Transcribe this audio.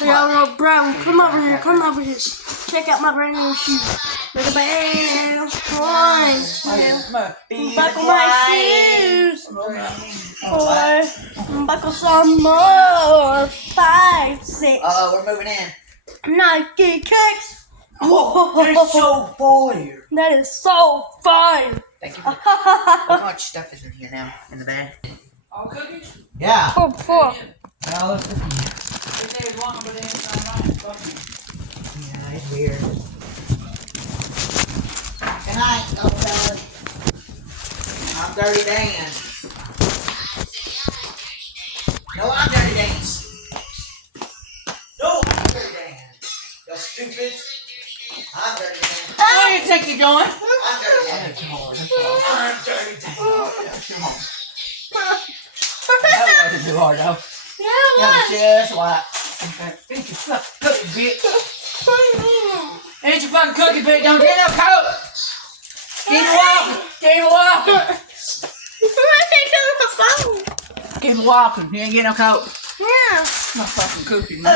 Yo, bro, come over here, come over here. Check out my brand new shoes. Look at bam. 1, 2. Buckle my shoes. 4. Buckle some more. 5, 6. We're moving in. Nike kicks. Oh, it's so fire. That is so fun. Thank you. How much stuff is in here now in the bag? All cookies? Yeah. Oh, fuck. All the cookies. They say one, but they ain't not. Yeah, it's weird. Good night, old fella. I'm Dirty Dan. No, I'm Dirty Dan. No, I'm Dirty Dan. You stupid. I'm Dirty Dan. Where do you think you're going? I'm Dirty Dan. Come on, I'm Dirty Dan. come on. That wasn't too hard though. That was just like, eat your fucking cookie, bitch. Eat your fucking cookie, bitch. Don't get no coat. Keep walking. Keep walking. Keep walking. You ain't get no coat. Yeah. My fucking cookie, man.